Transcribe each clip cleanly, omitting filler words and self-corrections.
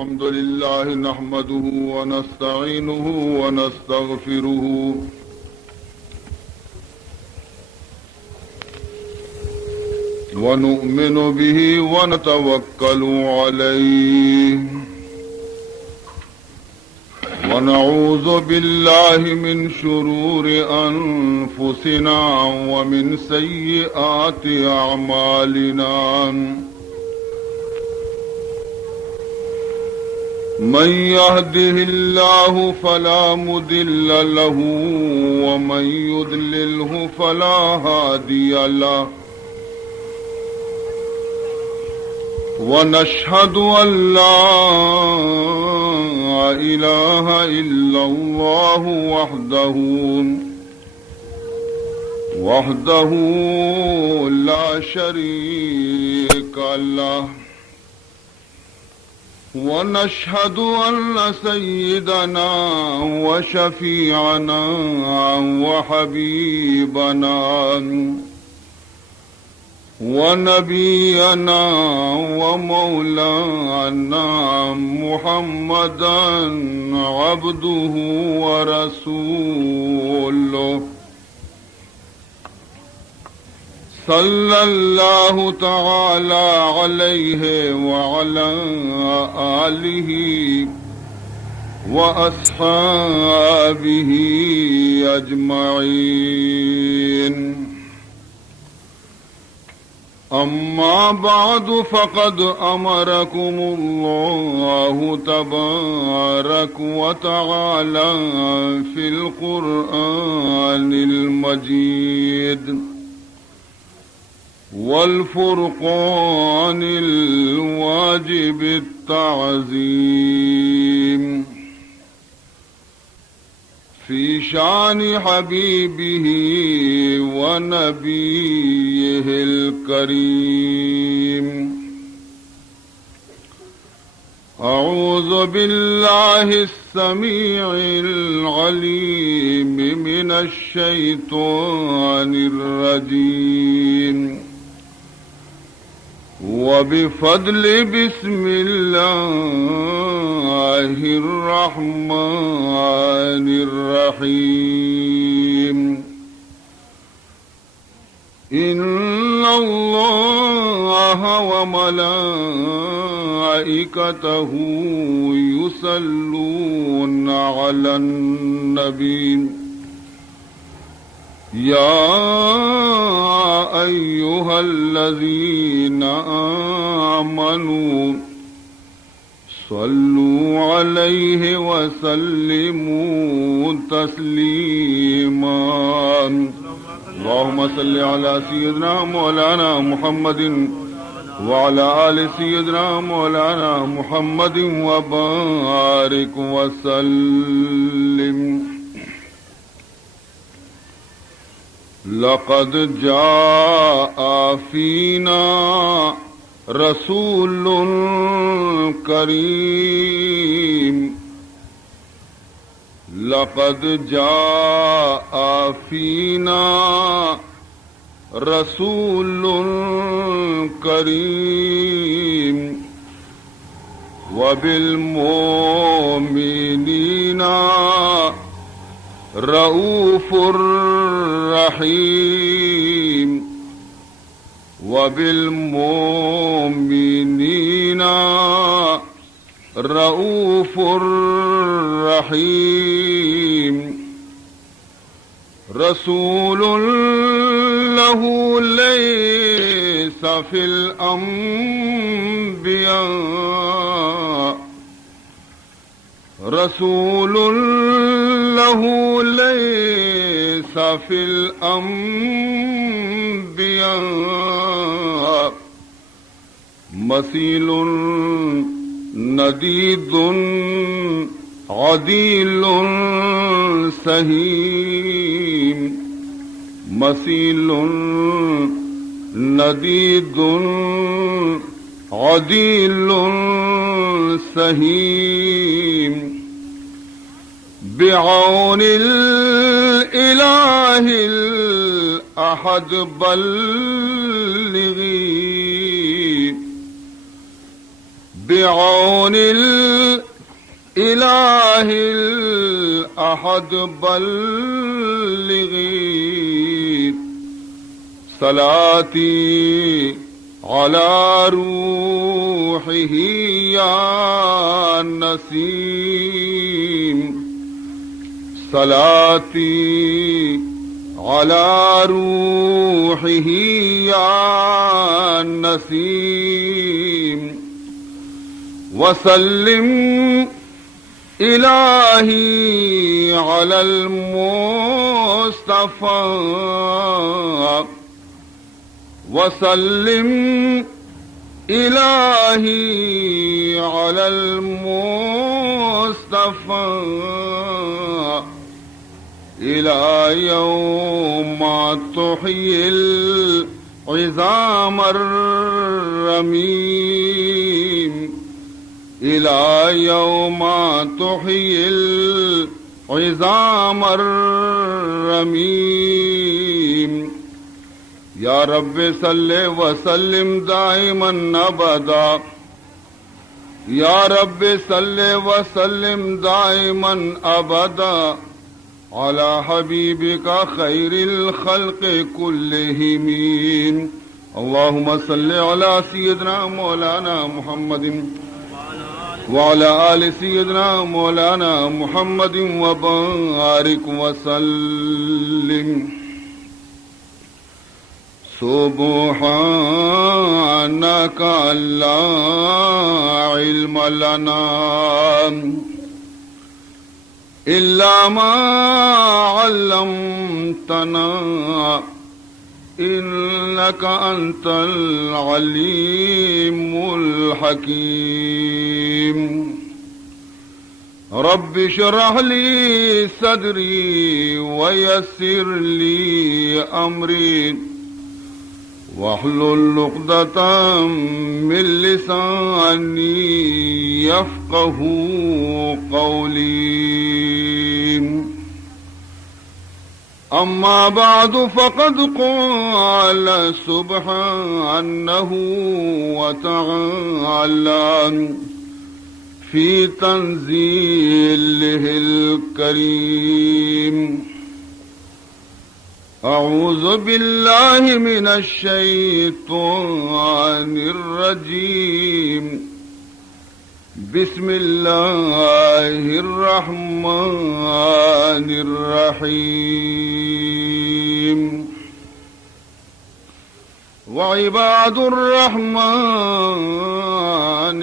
الحمد لله نحمده ونستعينه ونستغفره ونؤمن به ونتوكل عليه ونعوذ بالله من شرور أنفسنا ومن سيئات أعمالنا من يهده الله فلا مضل له ومن يضلله فلا هادي له ونشهد أن لا إله إلا الله وحده لا شريك له ونشهد أن سيدنا وشفيعنا وحبيبنا ونبينا ومولانا محمدا عبده ورسوله صلى الله تعالى عليه وعلى آله وأصحابه أجمعين أما بعد فقد أمركم الله تبارك وتعالى في القرآن المجيد والفرقان الواجب التعظيم في شان حبيبه ونبيه الكريم أعوذ بالله السميع العليم من الشيطان الرجيم وبفضل بسم الله الرحمن الرحيم إن الله وملائكته يصلون على النبي يا أيها الذين آمنوا صلوا عليه وسلموا تسليما اللهم صل على سيدنا مولانا محمد وعلى آل سيدنا مولانا محمد وبارك وسلم لقد جاء فينا رسول كريم لقد جاء فينا رسول كريم وبالمؤمنين رؤوف رحيم وبالمؤمنين رؤوف رحيم رسول له ليس في الأنبياء رسول له ليس في الأنبياء مثيل نديد عديل سهيم مثيل نديد عديل سهيم بعون الإله الأحد بلغي بعون الإله الأحد بلغي صلاتي على روحه يا نسيم صلاتي على روحه يا نسيم وسلم إلهي على المصطفى وسلم إلهي على المصطفى إلى يوم تحيي العظام الرميم إلى يوم تحيي العظام الرميم يا رب صل وسلم دائما أبدا يا رب صل وسلم دائما أبدا على حبيبك خير الخلق كلهم اللهم صل على سيدنا مولانا محمد وعلى آل سيدنا مولانا محمد وبارك وسلم سبحانك لا علم لنا إلا ما علمتنا إنك أنت العليم الحكيم رب اشرح لي صدري ويسر لي أمري واحلل عقدة من لساني يفقه قولي أما بعد فقد قال سبحانه وتعالى في تنزيله الكريم أعوذ بالله من الشيطان الرجيم بسم الله الرحمن الرحيم وعباد الرحمن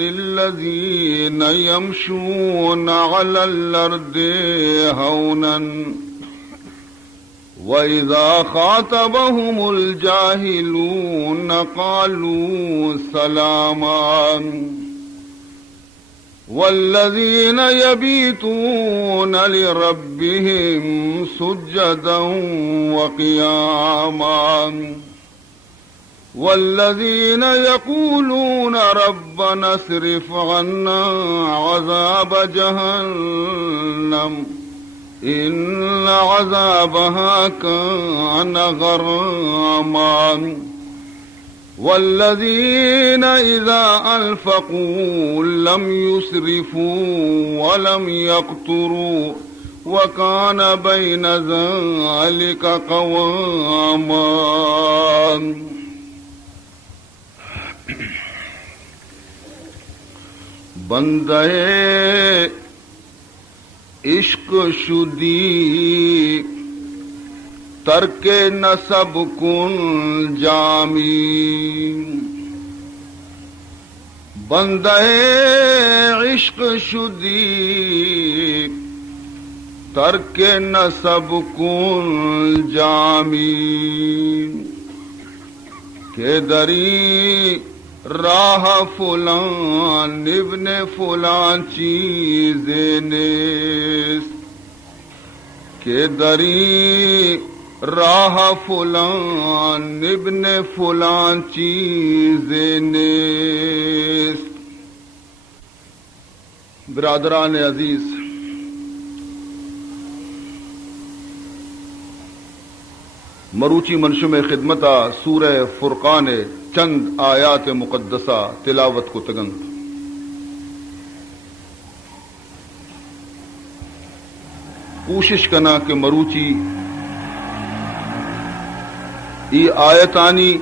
الذين يمشون على الأرض هونا وإذا خاطبهم الجاهلون قالوا سلاما والذين يبيتون لربهم سجدا وقياما والذين يقولون ربنا اصرف عنا عذاب جهنم إن عذابها كان غراما والذين إذا أنفقوا لم يسرفوا ولم يقتروا وكان بين ذلك قواما بندے عشق شدی ترک نسب کن جامی بندے عشق شدی ترک نسب کن جامی کہ دری راہ فلان ابن فلان چیز نیست کہ دری راہ فلان ابن فلان چیز نیست. برادران عزیز، مروچی منشم خدمتا سورہ فرقان چند آیات مقدسہ تلاوت کو تگنگ. کوشش کنا کہ مروچی ای آیتانی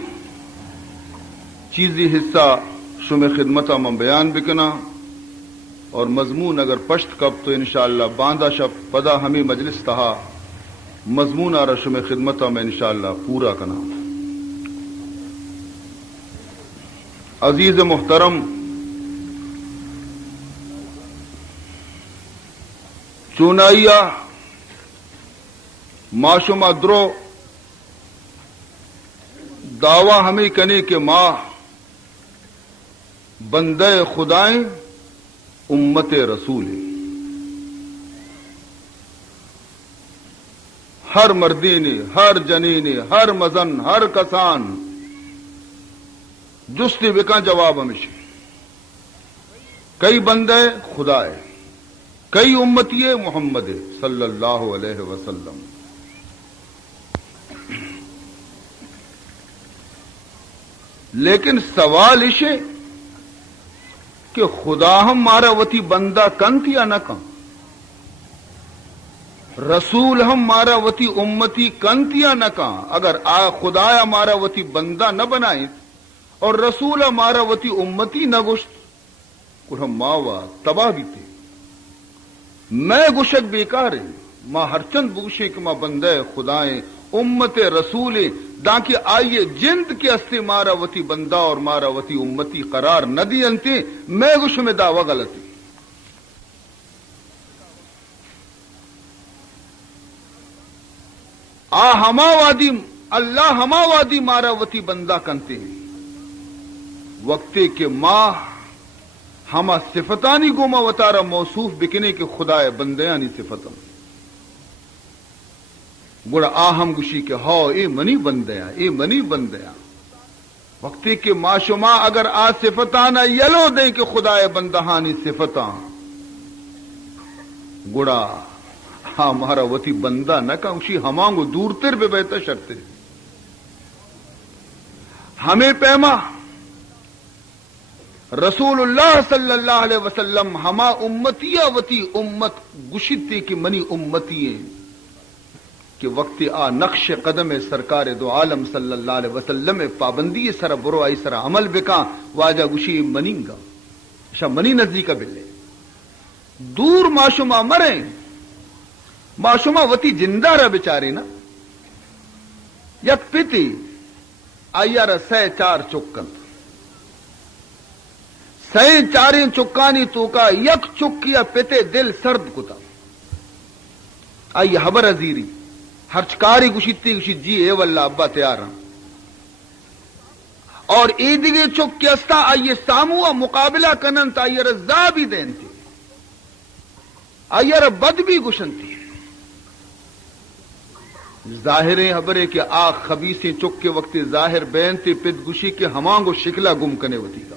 چیزی حصہ شم خدمتہ میں بیان بکنا اور مضمون اگر پشت کب تو انشاءاللہ باندھا شب پدا ہمیں مجلس تہا مضمون آ رشم خدمتہ میں انشاءاللہ پورا کنا. عزیز محترم، چونائیا معشمہ درو دعویٰ ہمیں کنے کہ ماں بندے خدائیں امت رسول ہر مردین ہر جنین ہر مزن ہر کسان جستی بکا جواب ہمیشہ کئی بندے خدائے کئی امتی محمد صلی اللہ علیہ وسلم. لیکن سوال اسے کہ خدا ہم مارا وتی بندہ کنت یا نہ کن، رسول ہم مارا وتی امتی کنت یا نہ کن. اگر خدا ہمارا وتی بندہ نہ بنائیں اور رسول ہمارا وتی امتی نہ گشت کو ہم ماوا تباہ بھی تھے. میں گشک بیکار ہے ماں ہر چند گوشے کہ ماں بندے خدائیں امت رسول داں کہ آئیے جند کے استے مارا وتی بندہ اور مارا وتی امتی قرار نہ دی انتے میں گوش میں دعوی غلطی. ہما وادی اللہ ہما وادی مارا وتی بندہ کنتے ہیں وقتے کے ماں ہما صفتانی گوما وطارا موصوف بکنے کے خدائے بندیانی صفتم گوڑا آہم گوشی کے ہاو اے منی بندیاں اے منی بندیاں وقتی کے ما شما اگر آ صفتانا یلو دیں کہ خدائے بندہانی صفتاں گوڑا ہمارا وتی بندہ نہ کہ اسی ہمانگو دور تر بے بیتا شرطے ہمیں پیما رسول اللہ صلی اللہ علیہ وسلم ہما امتیہ وتی امت گشتی کی منی امتیے کہ وقت آ نقش قدم سرکار دو عالم صلی اللہ علیہ وسلم پابندی سر برو آئی سر عمل بکا واجہ گشی منینگا شا منی نزدیکا بلے دور معشوما مریں معشوما وتی جندہ رہ بچاری نا یک پیتی آیا رہ سہ چار چکن سہ چاریں چکانی تو کا یک چکیا پیتے دل سرد کتا آئی حبر عزیری ہرچکاری گشتی گشی جی اے واللہ ابا تیار ہاں اور ایدگے چک کے استا آئیے ساموہ مقابلہ کنن تا آئیے رضا بھی دین تھی آئیے بد بھی گشن تھی ظاہریں حبرے کہ آخ خبیثیں چک کے وقت ظاہر بین تھی پت گشی کے ہمانگو شکلہ گم کنے ہوتی گا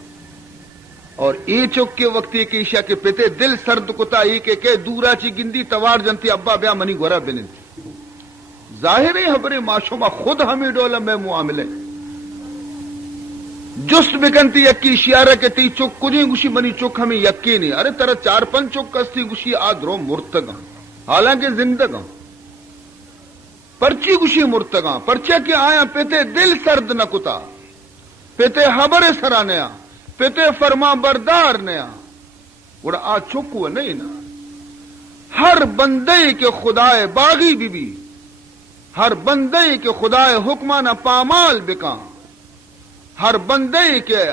اور ای چک کے وقت ایک ایشا کے پتے دل سرد کتا ای کہ دورا چی گندی توار جنتی ابا بیا منی گورا بننتی ظاہریں حبرے معشومہ خود ہمیں ڈولا میں معاملے جست بکنتی یکی اشیارہ کے تی چک کجیں گوشی منی چک ہمیں یکی نہیں ارے ترہ چار پن چک کستی گوشی آدرو مرتگاں حالانکہ زندگاں پرچی گوشی مرتگاں پرچے کے آیا پیتے دل سرد نہ کتا پیتے حبر سرانیا پیتے فرما بردار نیا وڑا آ چک ہوا نہیں نا ہر بندے کے خدائے باغی بی بی ہر بندے کے خدائے حکمانہ پامال بکاں ہر بندے کے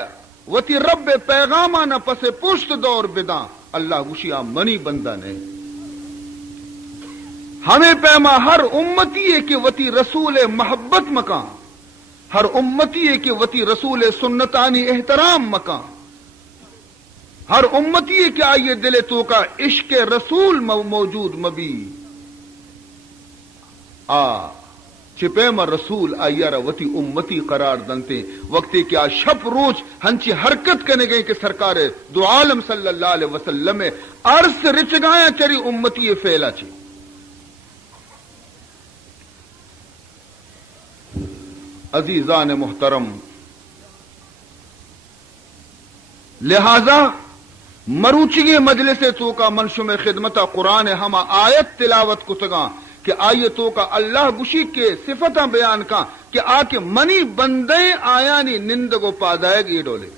وتی رب پیغامانہ پس پشت دور بداں اللہ گوشیا منی بندہ نے ہمیں پیما ہر امتی کے وتی رسول محبت مکان ہر امتی کے وتی رسول سنتانی احترام مکان ہر امتی کے آئیے دل تو کا عشق رسول موجود مبی چپے میں رسول آئیارہ وتی امتی قرار دنتے وقتی کیا شپ روچ ہنچی حرکت کرنے گئے کہ سرکار دو عالم صلی اللہ علیہ وسلم عرص رچگایا چری امتی فیلا چی عزیزان محترم لہذا مروچگی مجلس تو کا منشم خدمت قرآن ہما آیت تلاوت کتگاں کہ آیتوں کا اللہ گشی کے صفتاں بیان کا کہ آ کے منی بندے آیانی نندگو پادائگ ای ڈولے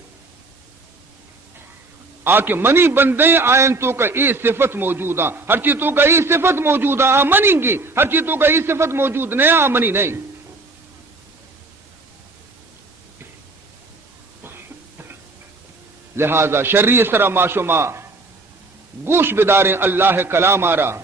آ کے منی بندے آئین تو کا ای صفت موجود آ ہر چیز تو کا ای صفت موجود آ منی گی ہر چیز تو کا ای صفت موجود نہیں آ منی نہیں لہذا شرعی سرا معشوما گوش بداریں اللہ کلام آ رہا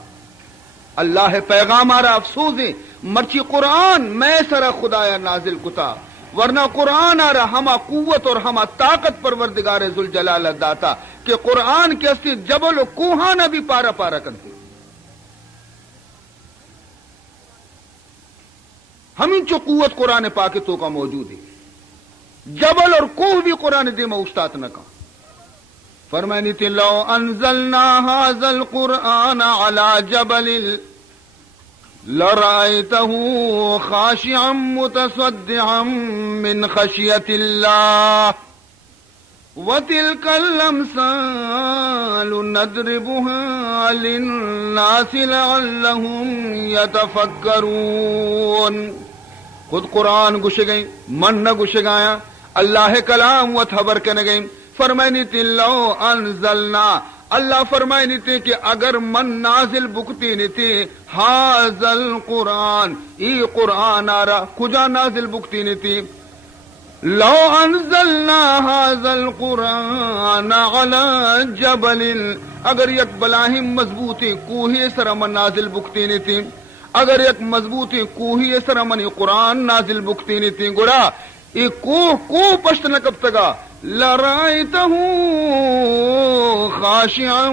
اللہ پیغام آ رہا افسوسیں مرچی قرآن میں سرا خدایا نازل کتا ورنہ قرآن آ رہا ہما قوت اور ہما طاقت پروردگار ذوالجلال داتا کہ قرآن کے اصلی جبل و کوہانا بھی پارا پارا کرتے ہمیں جو قوت قرآن پاک تو کا موجود ہے جبل اور کوہ بھی قرآن دے میں استاد نہ کہا فرمانی تھی لو انزلنا هذا القرآن على جبل لرأيته خاشعا متصدعا من خشية الله وتلك الأمثال نضربها للناس لعلهم يتفكرون خود قرآن گش گئی من نہ گش گایا اللہ کلام و خبر کے نہ گئی فرمائنی تھی لو انزلنا اللہ فرمائنی تھی کہ اگر من نازل بکتی نہیں تھی حاضل قرآن ای قرآن آرہ کجا نازل بکتی نہیں تھی لو انزلنا حاضل قرآن على جبل اگر یک بلاہم مضبوطی کوہی سر من نازل بکتی نہیں تھی اگر یک مضبوطی کوہی سر منی قرآن نازل بکتی نہیں تھی گڑا ای کوہ پشت نہ کب تگا لرأيته خاشعا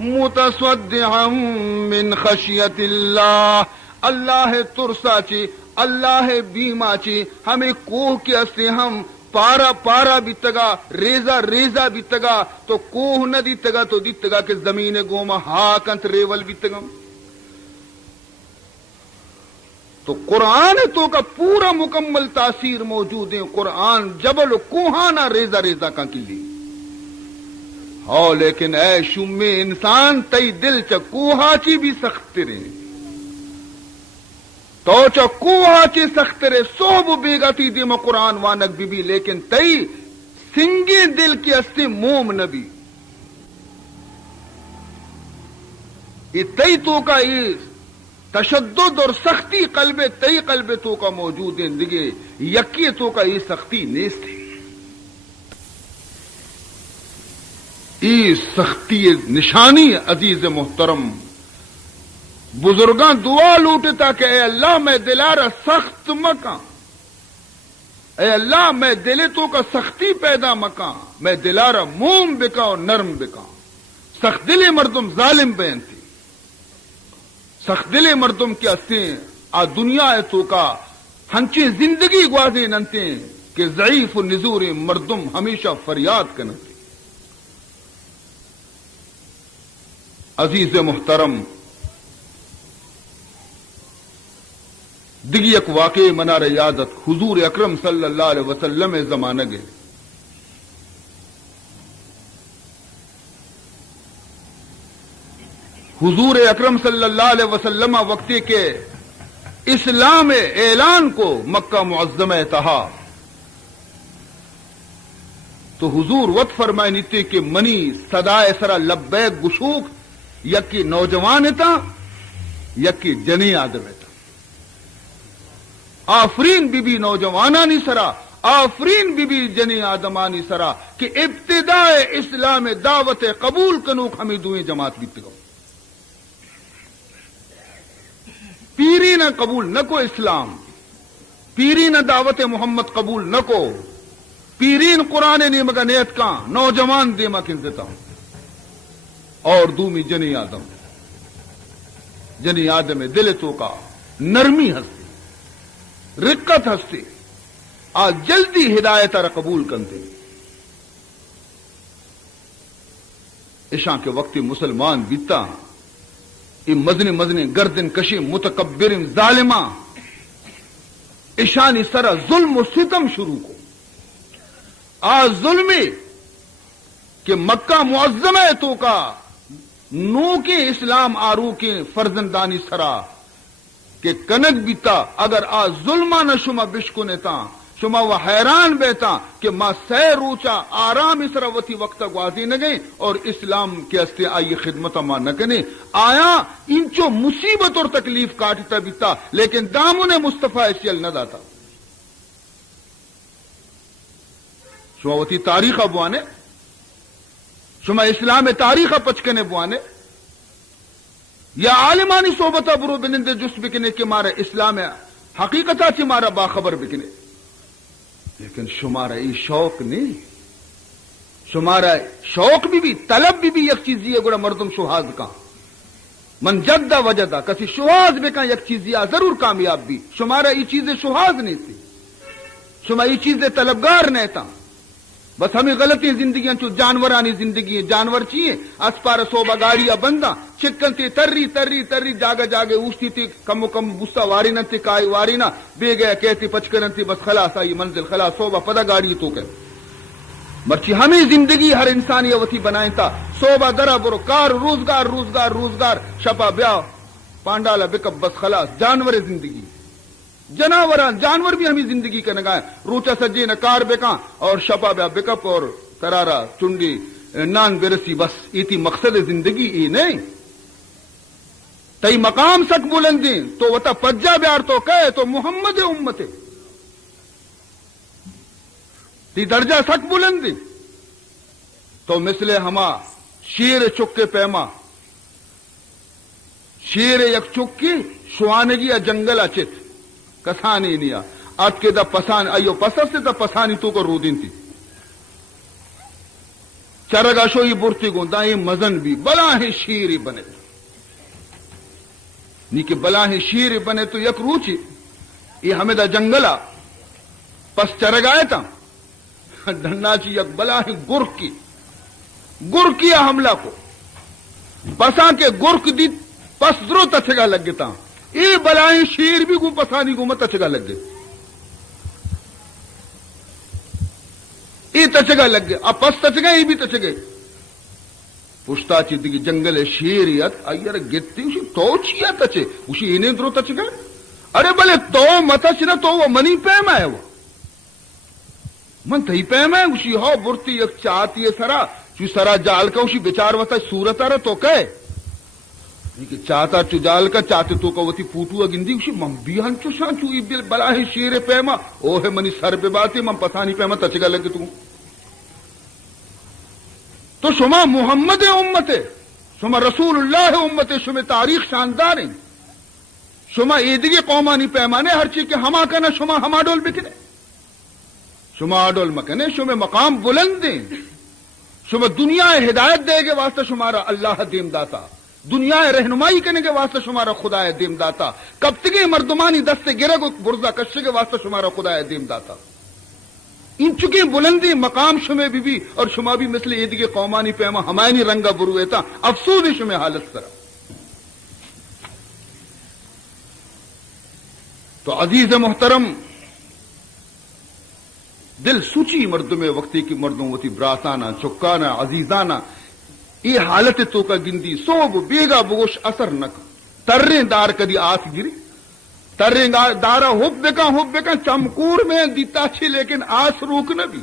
متصدعا من خشية الله اللہ ترسا چی اللہ بیما چی ہمیں کوہ کے اسے ہم پارا پارا بھی تگا ریزا ریزا بھی تگا تو کوہ نہ دی تگا تو دی تگا کہ زمین گوما ہاکنت ریول بھی تگا تو قرآن تو کا پورا مکمل تاثیر موجود ہے قرآن جبل کوہانا ریزا ریزا کا کلی ہاں لیکن اے شم انسان تی دل چا کوہا چی بھی سخت رہے تو چا کوہا چی سخت رہے صحب بیگا تی دی میں قرآن وانک بھی لیکن تی سنگی دل کی اسے موم نبی یہ تی تو کا اس تشدد اور سختی قلب تی قلب تو کا موجود ہے دیگے یکی تو کا یہ سختی نیست ہے یہ سختی نشانی عزیز محترم بزرگاں دعا لوٹتا کہ اے اللہ میں دلارا سخت مکاں اے اللہ میں دل تو کا سختی پیدا مکاں میں دلارا موم بکا اور نرم بکا سخت دل مردم ظالم بینتی سخت دل مردم کے اسے آ دنیا تو کا ہنچی زندگی گوازے ننتے کہ ضعیف النزور مردم ہمیشہ فریاد کرنتے عزیز محترم دگی ایک واقع منار یادت حضور اکرم صلی اللہ علیہ وسلم زمانہ گئے حضور اکرم صلی اللہ علیہ وسلم وقتی کے اسلام اعلان کو مکہ معظمہ تہا تو حضور وط فرمائے نیتے کہ منی صدائے سرا لبیک گشوک یکی نوجوان تا یکی جنی آدم تا آفرین بی بی نوجوانانی سرا آفرین بی بی جنی آدمانی سرا کہ ابتداء اسلام دعوت قبول کنوک ہمیں دوئیں جماعت بیت گو پیری نہ قبول نہ کو اسلام پیری نہ دعوت محمد قبول نہ کو پیرین قرآن نے مگا نیت کا نوجوان دے ما کن دیتا ہوں اور دومی جنی آدم دل تو کا نرمی ہستی رقت ہستی آ جلدی ہدایت را قبول کرتے عشاء کے وقت مسلمان بیتا مزنے گردن کشی متکبر ظالمہ عشانی سرا ظلم و ستم شروع کو ظلم کہ مکہ معظم ہے تو کا نو کے اسلام آرو کے فرزندانی سرا کہ کنک بیتا اگر آ ظلمانہ شما بشکنے تا شما وہ حیران بیتا کہ ما سہ روچا آرام اسرا وتی وقت گوازی نہ گئے اور اسلام کے استے آئی خدمت ما نہ کنے آیا انچو مصیبت اور تکلیف کاٹتا بیتا لیکن دامن مصطفیٰ چل نہ داتا شما وتی تاریخ بوانے شما اسلام تاریخ پچکنے بوانے یا عالمانی صحبتہ برو بنندے جس بکنے کہ مارا اسلام حقیقتہ چی مارا باخبر بکنے لیکن شمارا یہ شوق نہیں شمارا شوق بھی طلب بھی یک چیزی ہے گوڑا مردم شہاز کا من جدہ وجدہ کسی شہاز میں کا یک چیزی ہے ضرور کامیاب بھی شمارا یہ چیزیں شہاز نہیں تھی شما یہ چیزیں طلبگار نہیں تھا بس ہمیں غلطی زندگیاں چو جانورانی زندگی جانور چیئے اسپار صوبہ گاڑیاں بندہ چکن تی تری تری تری جاگا جاگے اوشتی تی کم و کم بستا وارینا تی کائی وارینا بے گیا کہتی پچکرن تی بس خلاص آئی منزل خلاص صوبہ پدا گاڑی تو کہ مرچی ہمیں زندگی ہر انسانی وتی بنائیں تا صوبہ درہ برو کار روزگار روزگار روزگار شپا بیا پانڈالا بکب بس خلاص جانور زندگی جناوران جانور بھی ہمیں زندگی کا نگائیں روچا سجے نہ کار بکاں اور شپا بیا بکپ اور ترارا چنڈی نان برسی بس ایتی مقصد زندگی ای نہیں تئی مقام سک بلندی تو وطا پجا بیار تو کہے تو محمد امت تی درجہ سک بلندی تو مثل ہما شیر چکے پیما شیر یک چکی شوانگی یا جنگل اچت کسانی نیا آج کے دا پسان ایو پسر سے دا پسانی تو کو رودین تھی چرگا شوئی برتی گوندا یہ مزن بھی بلاہیں شیری بنے نی کہ بلاہیں شیری بنے تو یک روچی یہ ہمیں دا جنگلا پس چرگائے تا ڈھنڈا چی یک بلاہیں گرک کیا حملہ کو پسان کے گرک دی پس درو تچگا لگ گتا یہ بلائیں شیر بھی کو پسانی کو مت تچگا لگ گئے یہ تچگا لگ گئے اب پس تچگا یہ بھی تچگے پشتا چیدگی جنگل شیریت ایار گتی اسی تو چیا تچے اسی انہیں درو تچگا ارے بلے تو متچ نہ تو وہ منی پیما ہے وہ من تھی پیما ہے اسی ہو برتی یک چاہتی ہے سرا چو سرا جال کا اسی بیچار وطا صورت آ رہا تو کہے چاہتا چجال کا چاہتے تو کا وتی پوٹو گندی اسی من بیان چو شان چو ای بلا ہے شیر پیما او ہے منی سر پہ بات ہے من پسانی پیما تچگا لگے تو شما محمد امت شما رسول اللہ امت شما تاریخ شاندار ہیں شما ایدگی قومانی پیمانے ہر چیز کے ہما کنا شما ہما ڈول بکنے شما ڈول مکنے شما مقام بلند دیں شما دنیا ہدایت دے گے واسطہ شمارا اللہ دیم داتا دنیا رہنمائی کرنے کے واسطہ شمارا خدا دیم داتا کب تک مردمانی دست گرہ کو برزہ کشے کے واسطہ شمارا خدا دیم داتا ان چکی بلندی مقام شمع بھی اور شما بھی مثل عید کے قومانی پیما ہمائنی رنگا بروے تھا افسوس شمع حالت کرا تو عزیز محترم دل سوچی مردم وقتی کی مردوں وتی براتانا چکانا عزیزانا یہ حالت تو کا گندی سوب بیگا بوش اثر نک تریں دار کدی آس گری تریں دارا حب بکا چمکور میں دیتا چھی لیکن آس روک نہ بھی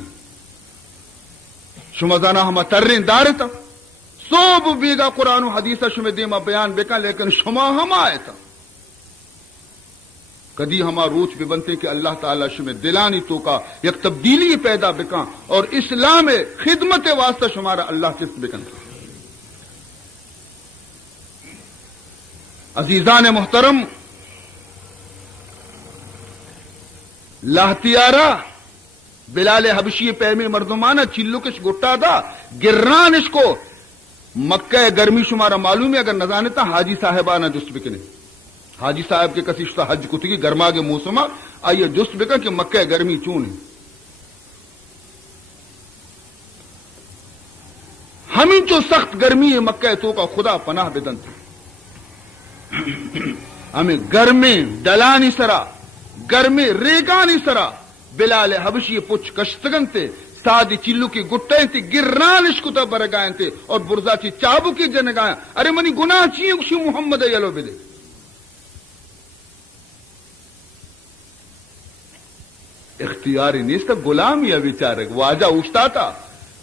شما زانا ہما تریں دار تا سوب بیگا قرآن و حدیث شما دیما بیان بکا لیکن شما ہما آئے تا کدی ہما روچ بھی بنتے کہ اللہ تعالی شما دلانی تو کا یک تبدیلی پیدا بکا اور اسلام خدمت واسطہ شمارا اللہ چست بکن عزیزان محترم لاہتیارا بلال حبشی پیمی مردمانہ چلوکش گٹا دا گرانش کو مکہ گرمی شمارا معلوم ہے اگر نزانتا حاجی صاحبانہ جست بکنے حاجی صاحب کے کسی شتا حج کتگی گرما کے موسمہ آئیے جست بکن کہ مکہ گرمی چون ہے ہمیں جو سخت گرمی ہے مکہ تو کا خدا پناہ بدن تھی ہمیں گرمے ڈلانی سرا گرمے ریگانی سرا بلال حبشی پچھ کشتگن تے تادی چلو کی گٹیں تھی گرانش کتا برگائیں تھے اور برزا چی چابو کی جنگائیں ارے منی گناہ چیئے کشی محمد یلو بدے اختیاری نیستا غلامی بیچارے واجہ اوشتا تھا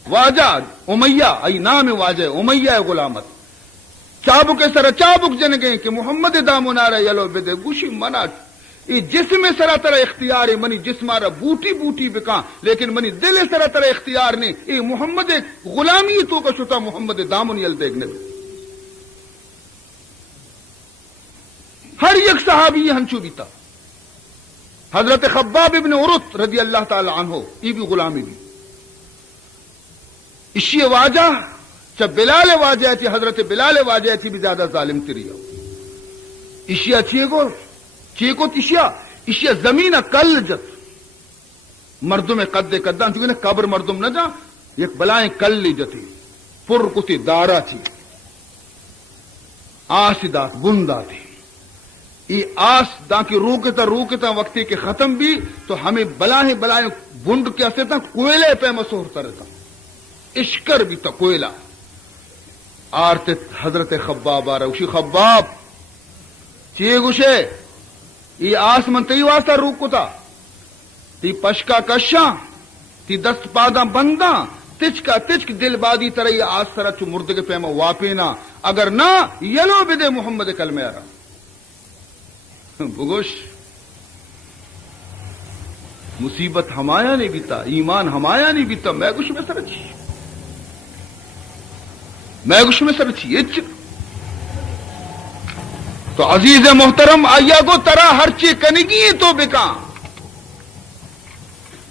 واجہ امیہ ای نام واجہ امیہ غلامت چابک سر چابک جن گئے کہ محمد دامنارا یلو بدے گوشی منا ای جسم سرا ترا اختیار ہے منی جسمارا بوٹی بوٹی بکا لیکن منی دل سرا ترا اختیار نے ای محمد غلامی تو کا شتا محمد دامن یل دیکھنے ہر یک صحابی ہنچو بیتا حضرت خباب ابن عرط رضی اللہ تعالی عنہ ای بھی غلامی بھی اسی واجہ جب بلال واجہ تھی حضرت بلال واجہ تھی بھی زیادہ ظالم تری ہو اشیا چیکو تشیا اشیا زمین کل جت مردم قد قدان چونکہ قبر مردم نہ جا یک بلائیں کل لی جتی پر کتی دارا تھی آس دا بندا تھی یہ آس دا کی روکتا وقتی کے ختم بھی تو ہمیں بلائیں بنڈ کیا سے تھا کوئلے پہ مسہور رہتا اشکر بھی تھا کوئلہ آرت حضرت خباب آ رہا اسی خباب چیئے گوشے یہ آس من تی واسطہ روک کتا تی پشکا کشاں تی دست پادا بنداں تچکا تچک دل بادی طرح یہ آس طرح چو مردگ پیما واپینا اگر نہ یلو بدے محمد کلمہ آ رہا بگوش مصیبت ہمایا نہیں بیتا ایمان ہمایا نہیں بیتا میں کچھ میں سرچی تو عزیز محترم آیا گو ترا ہر چی کنگی تو بکا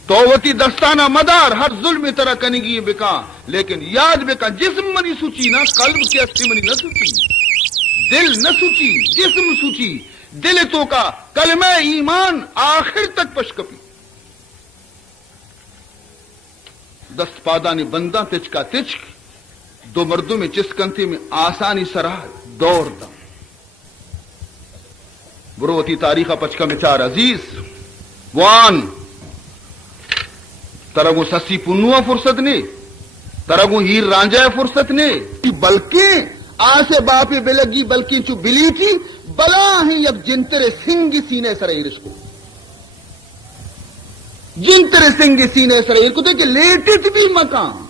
تو وتی دستانہ مدار ہر ظلم طرح کنگی بکا لیکن یاد بکا جسم منی سوچی نا قلب کی اصلی منی نہ سوچی دل نہ سوچی جسم سوچی دل تو کا کلمہ ایمان آخر تک پشکپی دست پادانی بندہ تچکا تچک دو مردوں میں چسکنتی میں آسانی سرا دور دم بروتی تاریخہ پچکا میں چار عزیز وان ترگو سسی پنوا فرصت نے ترگو ہیر رانجا فرصت نے بلکہ آسے باپی بلگی بلکہ چو بلی تھی بلا ہی اب جنتر سنگ سینے سرائر اس کو جنتر سنگ سینے سرائر کو دیکھے لیٹت بھی مکان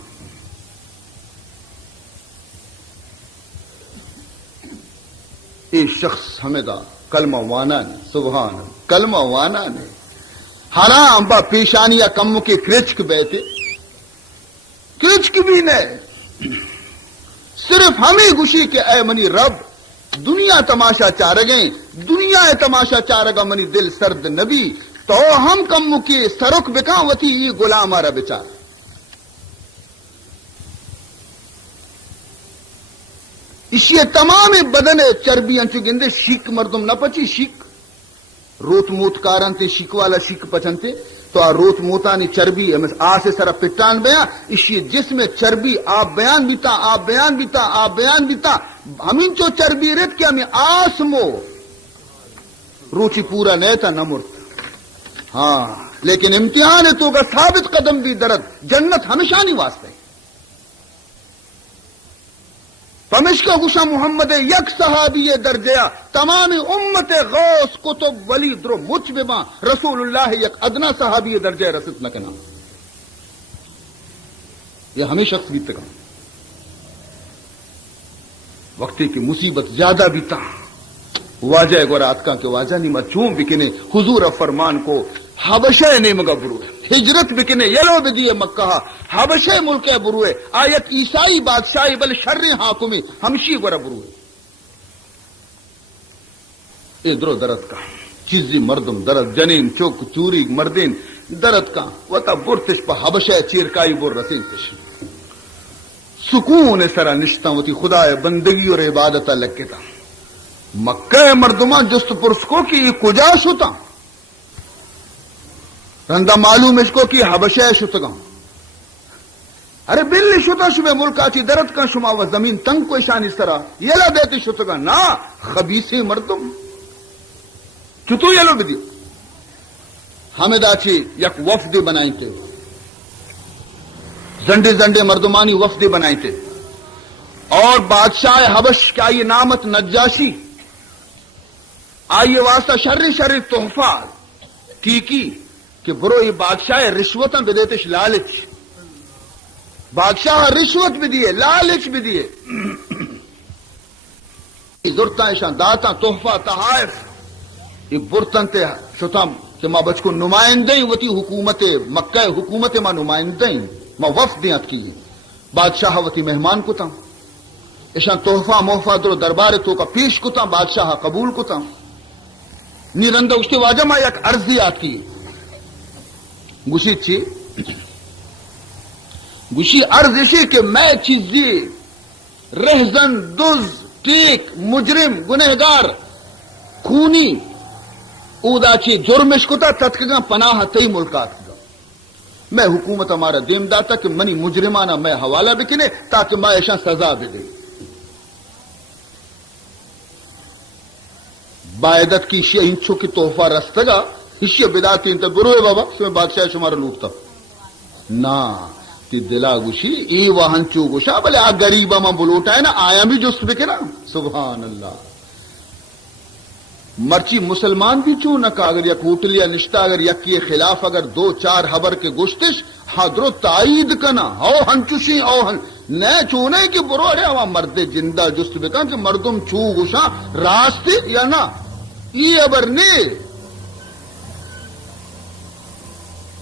اے شخص ہمیں دا کلمہ وانا نے سبحان کلمہ وانا نے حرام با پیشانیاں کم کے کرچک بیتے کرچک بھی نہیں صرف ہمیں گوشی کے اے منی رب دنیا تماشا چار گئیں دنیا تماشا چارگا منی دل سرد نبی تو ہم کم کے سرک بکا وتی یہ غلام آرہ بچار اسی تمام بدن چربی انچو گندے شیک مردم نہ پچی شیک روت موت کارن تے شیک والا شیک پچنتے تو آ روت موتانی چربی آسے سرا پٹان بیان اسی جسم چربی آپ بیان بیتا ہمیں چو چربی رت کیا میں آسمو روچی پورا نیتا نمرت ہاں لیکن امتحان ہے تو کا ثابت قدم بھی درد جنت ہمیشہ نہیں واسطے پمشکا گوشا محمد یک صحابی درجیا تمام امت غوث کتب ولی درو مچ بما رسول اللہ یک ادنا صحابی درجہ رسط نکنا یہ ہمیں شخص بھی تکا وقتی کی مصیبت زیادہ بیتا واجہ گورات کا کہ واجہ نہیں مچوں بکنے حضور فرمان کو حبشہ نے مگا بروے ہجرت بکنے یلو بگی مکہ حبشہ ملک بروے آیت عیسائی بادشاہی بل شر حاکمی ہمشی گورا بروے ادرو درد کا چیزی مردم درد جنین چوک چوری مردین درد کا وطا برتش پا حبشہ چیرکائی بر رسین تش سکون سرا نشتا وتی خدا بندگی اور عبادت لکتا مکہ مردمان جست پرسکو کی کجا شتا رندہ معلوم اس کو کی حبشہ شتگا ارے بلی شتا شبہ ملکا چی درد کا شما و زمین تنگ کو اشانی سرا یلا بیتی شتگا نا خبیثی مردم چتو یلو بدی ہمیں دا چی یک وفد بنائیں تے زنڈے زنڈے مردمانی وفد بنائے تھے، اور بادشاہ حبش کیا یہ نامت نجاشی آئیے واسطہ شر تحفہ کی کہ برو یہ بادشاہ رشوتاں بھی دیتے لالچ، بادشاہ رشوت بھی دیے لالچ بھی دیے، ضرورتاں شان داتاں تحفہ تحائف یہ برتن تے شتم کہ ماں بچ کو نمائندیں وتی حکومت مکہ حکومت ماں نمائندیں ماں وفد دیات کی بادشاہ وتی مہمان کو تھا ایشان تحفہ محفہ در دربار تو کا پیش کو تھا بادشاہ قبول کو تھا نیرندہ اس کے واجہ ماں یک عرضیات کی گوشی چی گوشی عرض اسی کہ میں چیزی رہزن دز ٹیک مجرم گنہگار خونی اودا چی جرمش کتا تتکگا پناہ تی ملکات کگا میں حکومت ہمارا دیم داتا کہ منی مجرمانہ میں حوالہ بکنے تاکہ میں ایشان سزا بھی دے باعدت کی شیع انچو کی تحفہ رستگا ہشی بداتی انتا بروئے بابا اس میں بادشاہ شمارا لوٹتا نا تی دلا گوشی ای وہن چو گوشا بلے آ گریبا ماں بلوٹا ہے نا آیا بھی جست بکنا سبحان اللہ مرچی مسلمان بھی چو نکا اگر یک ہوٹلیا نشتا اگر یک کے خلاف اگر 2-4 حبر کے گشتش حضر تائید کنا ہو ہنچوشی او ہن نہ چونے کہ برو رہے ہوا مرد جندہ جست بکن کہ مردم چو گوشا راستے یا نا ای ابر نے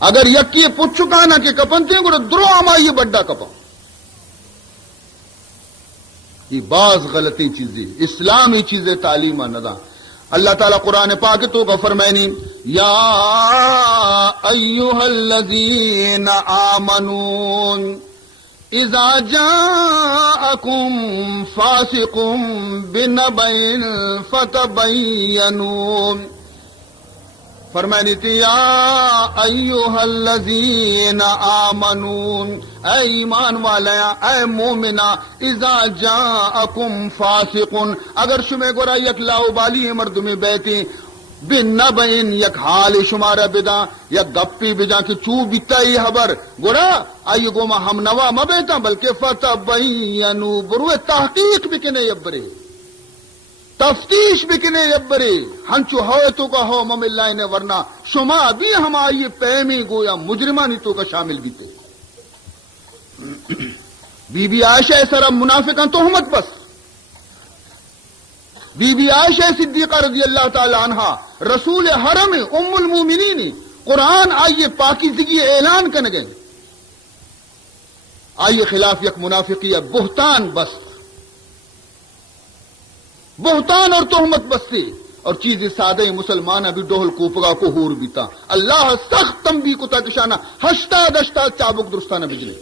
اگر یکی پچکانا کہ کپنتے ہیں گو درو آمائی بڑا کپن یہ بعض غلطی چیزیں اسلامی چیزیں تعلیم ندا اللہ تعالیٰ قرآن پاک تو کا فرمائنی یا ایوہ الذین آمنون اذا جاءکم فاسق بنبئ فتبینون فرمانی تھی یا ایوہ الذین آمنون اے ایمان والا اے مومنہ اذا جاءکم فاسق اگر شمع گورا یک لاؤبالی مردمی بیتی بنبئن یک حال شمارا بدا یک گپی بجا کہ چو بیتا ہی حبر گورا آئی گو ما ہم نوا مبیتا بلکہ فتبینو بروے تحقیق بکنے یبرے تفتیش بکنے یبرے ہنچو ہوئے تو کا ہو مم اللہ نے ورنہ شما بھی ہم آئیے پیمی گویا مجرمانی تو کا شامل بیتے بی بی عائشہ سر منافقان تہمت بس بی بی عائشہ صدیقہ رضی اللہ تعالی عنہ رسول حرم ام المومنین قرآن آئیے پاکیزگی اعلان کرنے گئے آئیے خلاف یک منافقی بہتان بس بہتان اور تہمت بستے اور چیز سادہ مسلمان ابھی ڈوہل کوپگا کو ہور بیتا اللہ سخت تنبیہ کو تاکشانہ ہشتا دشتا چابک درستانہ بجلے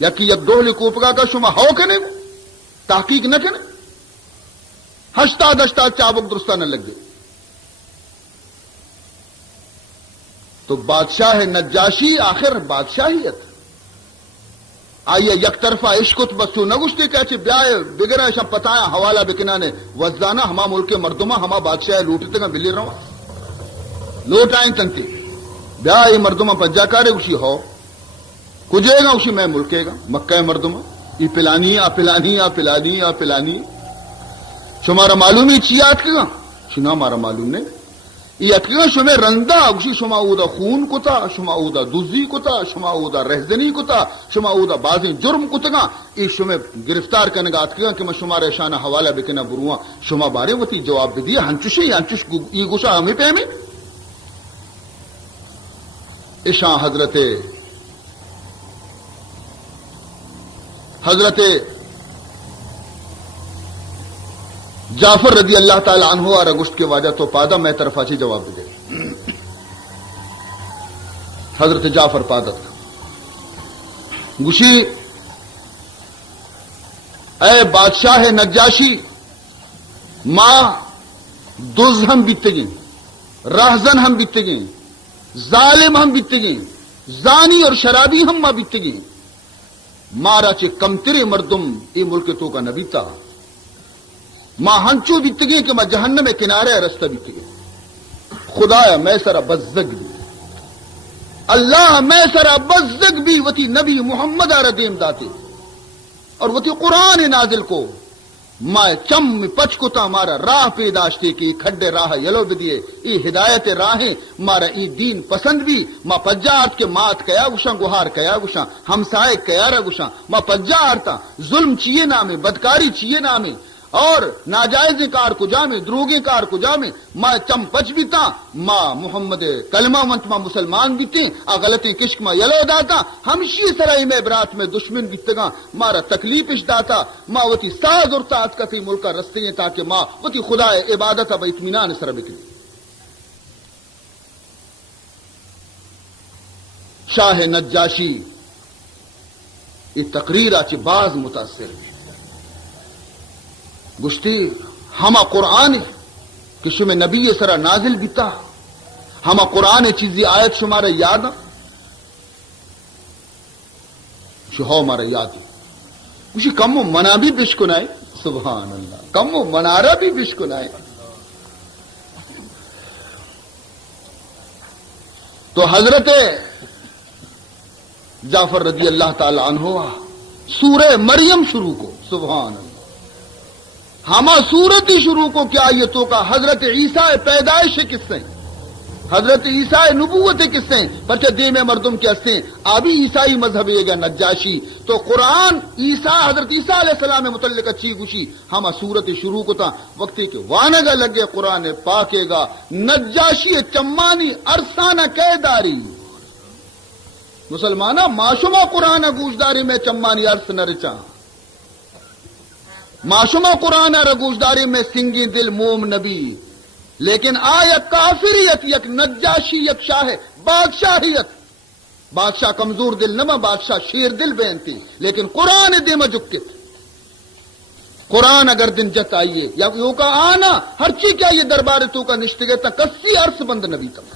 یا کہ یک ڈوہل کوپگا کا شما ہو کنے تحقیق نہ کنے ہشتا دشتا چابک درستانہ لگ گئے تو بادشاہ نجاشی آخر بادشاہیت آئیے یک طرفہ عشقت بسو نگوشتے کہچے بیائے بگرہ ایشا پتایا حوالہ بکنا نے وزدانا ہما ملک مردمہ ہما بادشاہ لوٹتے گا بلی رہا لوٹ آئیں تنکی بیائے مردمہ پجاکارے اسی ہو کجے گا اسی میں ملکے گا مکہ مردمہ یہ پلانی آ پلانی آ پلانی آ پلانی شمارا معلومی چیات کے گا شنا مارا معلوم نے یہ اتکا شما رندہ اسی شما اودا خون کتا شما اودا دوزی کتا شما اودا رہزنی کتا شما اودا بازیں جرم کتگا یہ شما گرفتار کرنگا اتکا کہ میں شما ریشانہ حوالہ بکنا بروان شما بارے وطی جواب بھی دیا ہنچوشی ہنچوش یہ گوشا ہمیں پہ میں اشان حضرت جعفر رضی اللہ تعالی عنہ اور اگشت کے واجہ تو پادا میں طرف آچی جواب دے حضرت جعفر پادت گوشی اے بادشاہ نجاشی ماں دز ہم بیتے گئیں راہزن ہم بیتے گئیں ظالم ہم بیتے گئیں زانی اور شرابی ہم ماں بیتے گئیں مارا چے کمترے مردم ای ملک تو کا نبی تا ماں ہنچو بیتے گئیں کہ ماں جہنم میں کنارے رستہ بیتے گئیں خدایا میں سرا بزگ دی اللہ میں سرا بزدگ بھی وتی نبی محمد آردیم داتے اور وتی قرآن نازل کو ما چم پچ کتا مارا راہ پیداشتے کی کھڈے راہ یلو بدیے ای ہدایت راہیں مارا ای دین پسند بھی ما پجارت کے مات کیا گشاں گہار کیا گشاں ہمسائے کیا را گشاں ما پجارتا ظلم چیئے نامے بدکاری چیئے نامے اور ناجائز کار کو جامے دروگے کار کو جامے ما چم پچ بھی تا ما محمد کلمہ منت ما مسلمان بھی تیں غلطیں کشک ما یلو داتا ہمشی سرائی میں برات میں دشمن بھی تگا مارا تکلیف اش داتا ما وتی ساز اور تات کا کئی ملکہ رستے ہیں تاکہ ما وتی خدا عبادت با اطمینان سر بکلی. شاہ نجاشی یہ تقریر آچ باز متاثر بھی گشتی ہما قرآن کہ شمی نبی سرا نازل بیتا ہما قرآن چیزی آیت شمارا یاد شہو مارا یاد اسی کم و منا بھی بشکنائے سبحان اللہ کم و منارہ بھی بشکنائے. تو حضرت جعفر رضی اللہ تعالی عنہ سورہ مریم شروع کو سبحان اللہ ہما سورتی شروع کو کیا آیتوں کا حضرت عیسیٰ پیدائش قصے حضرت عیسیٰ نبوت قصے پرچہ دے میں مردم کے ہستے آبی عیسائی مذہب یہ گا نجاشی تو قرآن عیسیٰ حضرت عیسیٰ علیہ السلام متعلق اچھی گوشی ہما سورت شروع کو تا وقتی کے وانگا لگے قرآن پاکے گا نجاشی چمانی ارسانہ قیداری مسلمانہ معشمہ قرآن گوشداری میں چمانی ارس نرچا معشمہ قرآن رگوشداری میں سنگی دل موم نبی لیکن آیت کافریت یک نجاشی یک شاہ بادشاہیت بادشاہ کمزور دل نما بادشاہ شیر دل بینتی لیکن قرآن دے مجکت قرآن اگر دن جت آئیے یا یوں کا آنا ہر چیز کیا یہ دربار تو کا نشتگے تا کسی عرص بند نبی تک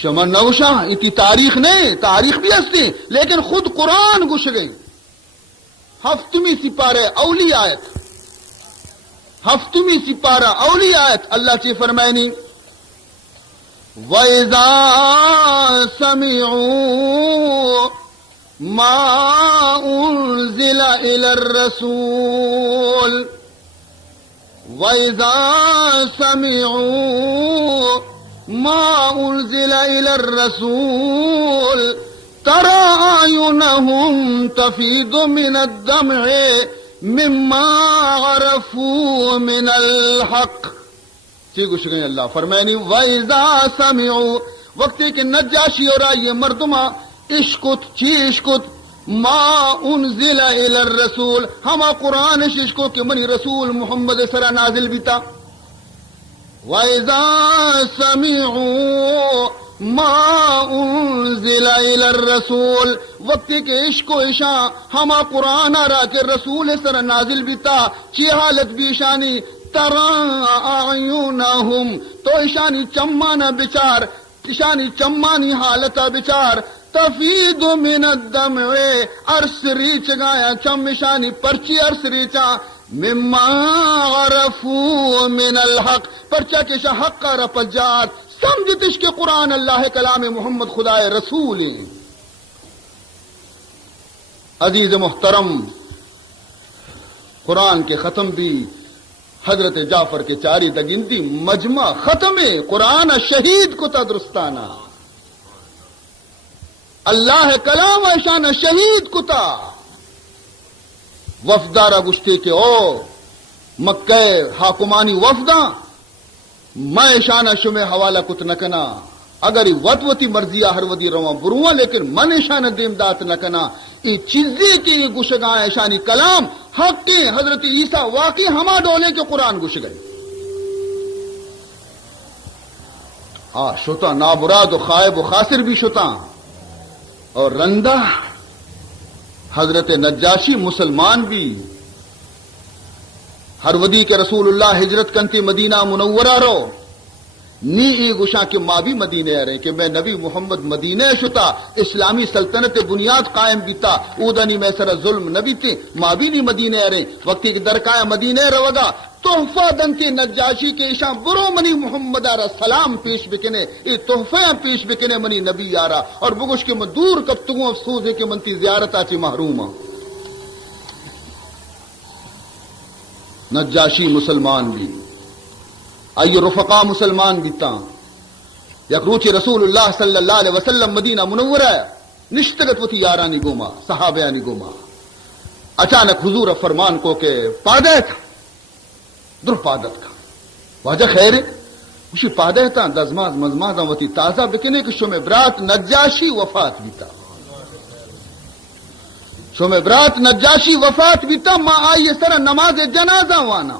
شمع نوشاں اتی تاریخ نہیں تاریخ بھی ہستی لیکن خود قرآن گش گئی. ہفتمی سپارہ اولی آیت ہفتمی سپارہ اولی آیت اللہ چی فرمائنی وَإِذَا سَمِعُوا مَا أُنزِلَ إِلَى الرَّسُولِ وَإِذَا سَمِعُوا مَا أُنزِلَ إِلَى الرَّسُولِ ترى أعينهم تفيض من الدمع مما عرفوا من الحق. ٹھیک ہے اللہ فرمائنی وَإِذَا سَمِعُوا وقتی کہ نجاشی اور آئیے مردمہ عشقت چی عشقت ما انزل الى الرسول ہما قرآن عشقو کہ منی رسول محمد سرا نازل بیتا. وَإِذَا سَمِعُوا ما انزل الى الرسول وقتی کے عشق و عشاں ہما قرآن را کے رسول سر نازل بیتا چی حالت بھی شانی ترى اعینہم تو اشانی چمانا بچار اشانی چمانی حالتا بچار تفید من الدمع عرص ریچ گایا چم اشانی پرچی عرص ریچا مما عرفو من الحق پرچا کشا حق کا رپجات سمجھتش کہ قرآن اللہ کلام محمد خدا رسول. عزیز محترم قرآن کے ختم بھی حضرت جعفر کے چاری دگنتی مجمع ختم قرآن شہید کو تدرستانہ اللہ کلام شان شہید کتا وفدارا گشتے کے او مکہ حاکمانی وفداں میں شانہ شمع حوالہ کت نکنا اگر وطوتی مرضیہ ہر ودی رواں برواں لیکن من شانہ دیم دات نکنا ای چیزی کی گشگاں شانی کلام حق کے حضرت عیسیٰ واقعی ہما ڈولے کے قرآن گش گئے شتا نابراد و خائب و خاسر بھی شتا اور رندہ حضرت نجاشی مسلمان بھی ہر ودی کے رسول اللہ ہجرت کنتی مدینہ منورہ رو نی ای گشاں کہ ماں بھی مدینے رہے کہ میں نبی محمد مدینے شتا اسلامی سلطنت بنیاد قائم بیتا اودنی میں سر ظلم نبی تھی ماں بھی نہیں مدینے رہے وقتی کہ درکایا مدینے رو گا تحفہ دنتی نجاشی کے ایشاں برو منی محمد آرہ سلام پیش بکنے ای تحفہ پیش بکنے منی نبی آرہ اور بگوش کے مدور کب تگوں افسوس ہے کہ منتی زیارت آچی محروم ہاں. نجاشی مسلمان بھی آئیے رفقا مسلمان بھی تاں یک روچی رسول اللہ صلی اللہ علیہ وسلم مدینہ منورہ نشتگت وتی یارانی گوما صحابیانی گوما اچانک حضور فرمان کو کہ پادے تھا در پادت کا واجہ خیر ہے اسی پادے تھا دزماز مزمازہ وتی تازہ بکنے کہ شم برات نجاشی وفات بیتا شم برات نجاشی وفات بیتا ماں آئیے سر نماز جنازہ وانا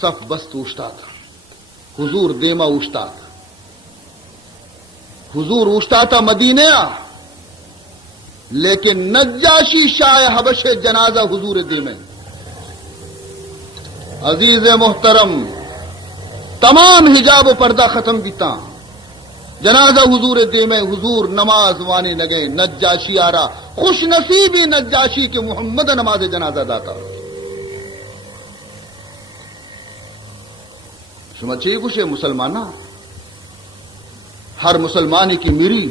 صف بست اوشتا تھا حضور دیما اوشتا تھا حضور اوشتا تھا مدینہ لیکن نجاشی شاہ حبش جنازہ حضور دیمے. عزیز محترم تمام حجاب و پردہ ختم بیتا جنازہ حضور دیمے حضور نماز وانے نگے نجاشی آرا خوش نصیبی نجاشی کے محمد نماز جنازہ داتا شما چاہیے کچھ مسلمانہ ہر مسلمانی کی میری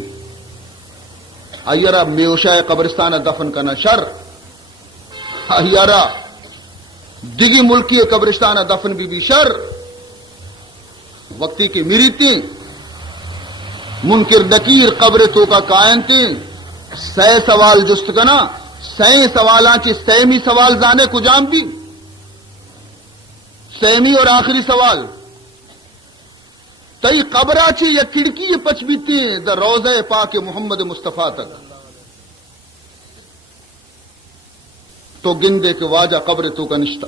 ایرا میوشائے قبرستان دفن کرنا شر ایرا دگی ملکی قبرستان دفن بھی شر وقتی کی میری تھی منکر نکیر قبر تو کا کائن تھی سی سوال جست کنا سی سوالاں کی سیمی سوال جانے کو جام بھی سیمی اور آخری سوال تئی قبرہ چی یا کھڑکی یہ پچ بیتی ہیں دا روضہ پاک محمد مصطفیٰ تک تو گندے کے واجہ قبر تو کا نشتہ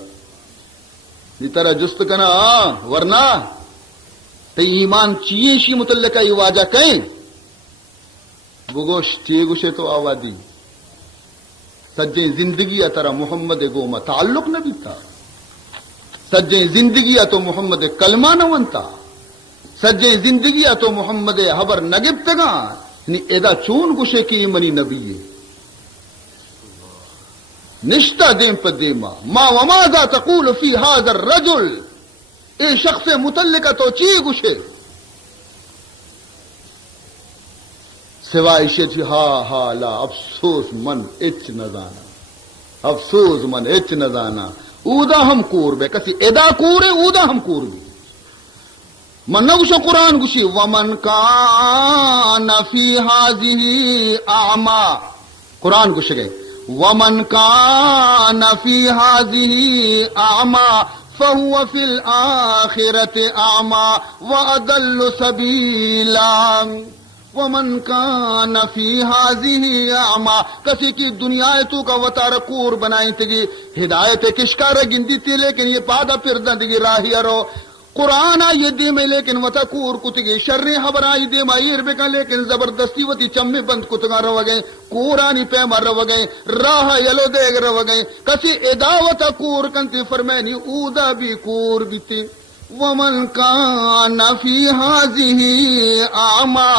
یہ طرح جست کنا ورنہ تی ایمان چیئے شی متعلقہ یہ واجہ کہیں بگوش چیئے گوشے تو آوادی سجیں زندگی اترا محمد گوما تعلق نہ بیتا سجیں زندگی تو محمد کلمہ نہ ونتا سجے زندگی تو محمد حبر نگبتگا نی ادا چون گوشے کی منی نبی نشتہ دیم پا دیما ما وماذا تقول فی هذا الرجل اے شخص متعلقہ تو چی گوشے سوائے شیچی ہا لا افسوس من اچ نزانا افسوس من اچ نزانا اودا ہم کور بے کسی ادا کورے اودا ہم کور بے من نگوش قرآن گوشی ومن کان فی هذه اعما قرآن گوش گئے ومن کان فی هذه اعما فهو فی الاخرۃ اعما واضل سبیلا ومن کان فی هذه اعما کسی کی دنیا تو کا وطار کور بنائی تھی ہدایت کشکار گندی تھی لیکن یہ پادا پھر دندگی راہی ارو قرآن آئی دے میں لیکن وطا کور کتگی شر خبر آئی دے میں ایر بکا لیکن زبردستی وطی چمی بند کتگا رو گئے قرآنی پیما رو گئے راہ یلو دیگ رو گئے کسی اداوتا کور کنتی فرمینی اودا بھی کور بیتی ومن کان فی هذه اعما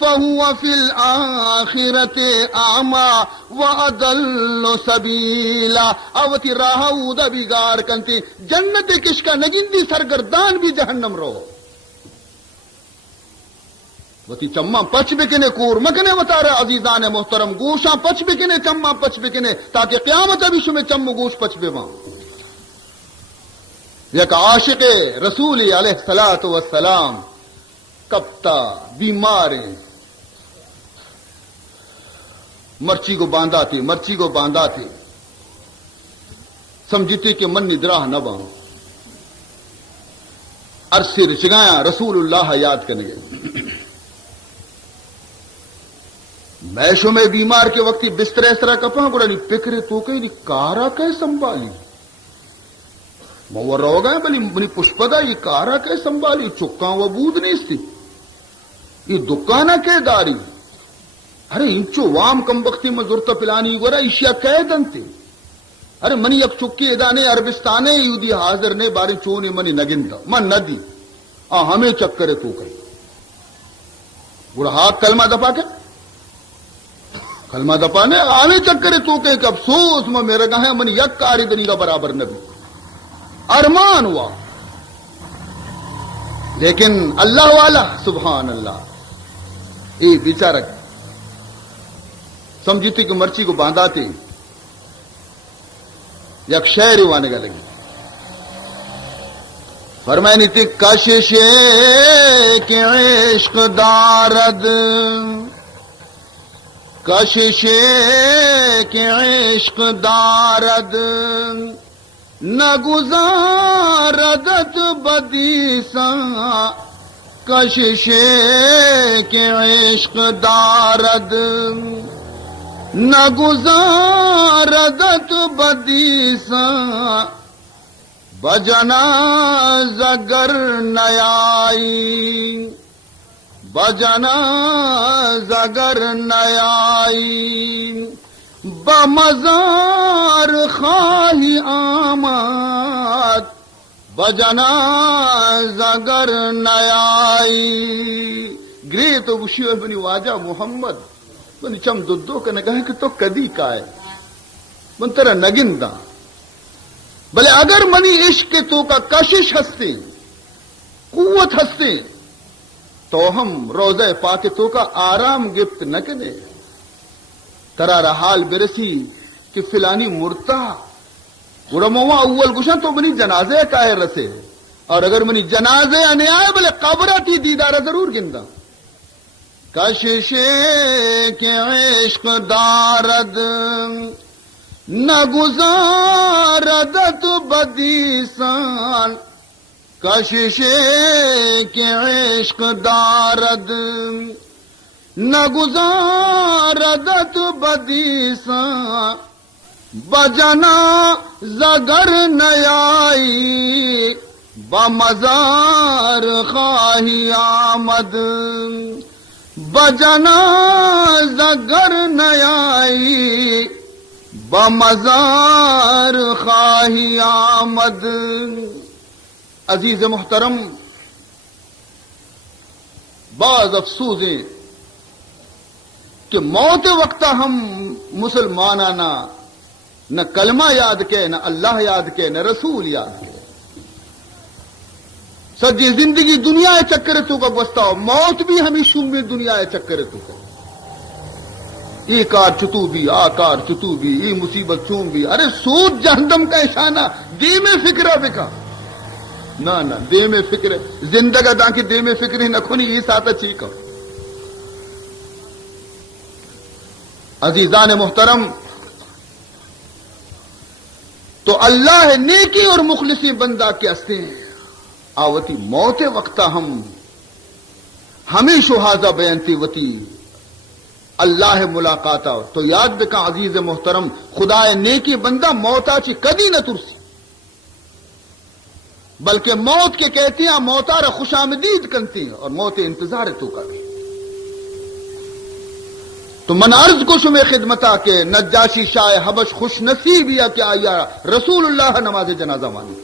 فهو فی الاخرۃ اعما واضل سبیلا اوتی راہ اودا بھی گار کنتی جنت کش کا نگندی سرگردان بھی جہنم رو وتی چمہ پچ بکنے کور مکنے وطارہ عزیزان محترم گوشاں پچ بکنے چمہ پچ بکنے تاکہ قیامت ابھی شمیں چم گوش پچ بے ماں یک عاشق رسول علیہ الصلوۃ والسلام کپتا بیماریں مرچی کو باندھا تھی سمجھتی کہ من ندراہ نہ باں عرصے رچگایا رسول اللہ یاد کرنے گئے میشو میں بیمار کے وقت بستر اس طرح کپاں گوڑا نہیں پکرے تو کہیں نہیں کارا کہیں سنبھالی مور رو گئے بلی پشپدا یہ کارا کہیں سنبھالی چکاں و بود نہیں اس تھی یہ دکانہ کے داری ارے انچو وام کم بختی میں ضرورت پلانی گورا اشیا قیدن تھی ارے منی یک چکی ادانے عربستانے یودی حاضر نے باری چونی منی نگندہ من ندی ہمیں چکرے تو کہیں گوڑا ہاتھ کلمہ دفا کے کلمہ دپانے آنے چکر تو کہ افسوس میں میرے گاہ من یک کاری دنی کا برابر نبی ارمان ہوا، لیکن اللہ والا سبحان اللہ یہ بیچارہ سمجھتی کہ مرچی کو باندھاتے یک شعر وانے کا لگی فرمائنی تھی کشش کے عشق دارد، کشش کے عشق دارد، نہ گزاردت بدیساں، کشش کے عشق دارد نہ گزاردت بدیساں، بجناز اگر نیائی، بجناز اگر نیائی، بمزار خواہی آمد، بجناز اگر نیائی. گرے تو بشیو بنی واجہ محمد بنی چم دو کا نگاہ کہ تو کدی کا ہے من ترہ نگن دا بلے اگر منی عشق کے تو کا کشش ہستے قوت ہستے تو ہم روزہ پاک تو کا آرام گفت نہ کرے. ترا حال برسی کہ فلانی مرتا ورموا اول گشن تو منی جنازے کا ہے رسے، اور اگر منی جنازے آنے آئے بلے قبرتی دیدارہ ضرور گندا. کشش کے عشق دارد نہ گزاردت بدیسان، کشش کے عشق دارد نہ گزاردت بدیسان، بجنا زگر نیائی، بمزار خواہی آمد، بجنا زگر نیائی، بمزار خواہی آمد. عزیز محترم، بعض افسوس ہے کہ موت وقتہ ہم مسلمانانا نہ کلمہ یاد کے، نہ اللہ یاد کے، نہ رسول یاد کے. سجی زندگی دنیا چکر تو کا بستا ہو، موت بھی ہمیشہ میں دنیا چکر تو کا. ای کار چتو بھی، آ کار چتو بھی، ای مصیبت چون بھی. ارے سود جہنم کا اشانہ دے میں فکرہ بکا نہ دے میں فکر زندگی دا کی دے میں فکر ہی نہ کھنی یہ ساتھ چیک. عزیزان محترم، تو اللہ نیکی اور مخلصی بندہ کے ہستے ہیں آوتی موت وقتا ہم ہمیشہ حاضہ بیانتی وتی اللہ ملاقاتا. تو یاد بکا عزیز محترم، خدا نیکی بندہ موتا چی کدی نہ ترسی، بلکہ موت کے کہتے ہیں موتار خوش آمدید کنتی ہیں اور موت انتظار تو کا بھی. تو من عرض کو شمع خدمتا کہ نجاشی شاہ حبش خوش نصیب یا کہ آیا رسول اللہ نماز جنازہ مانی.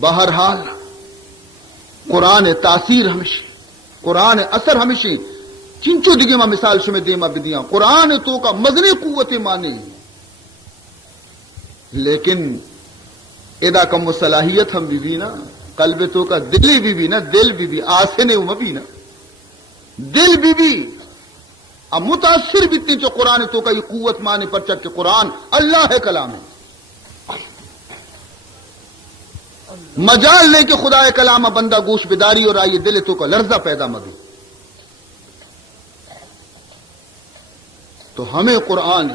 بہرحال قرآن تاثیر ہمیشہ، قرآن اثر ہمیشہ چنچو دگی میں مثال شمع دیما بدیاں. قرآن تو کا مزنی قوت مانے، لیکن ادا کم و صلاحیت ہم بھی نا، قلب تو کا دلی بھی نا، دل بھی آسنے بھی نا، دل بھی اب متاثر بھی اتنی جو قرآن تو کا یہ قوت مانے پر چک کے قرآن اللہ ہے کلام ہے. مجال لے کے خدا کلام بندہ گوش بداری اور آئیے دل تو کا لرزہ پیدا مگی. تو ہمیں قرآن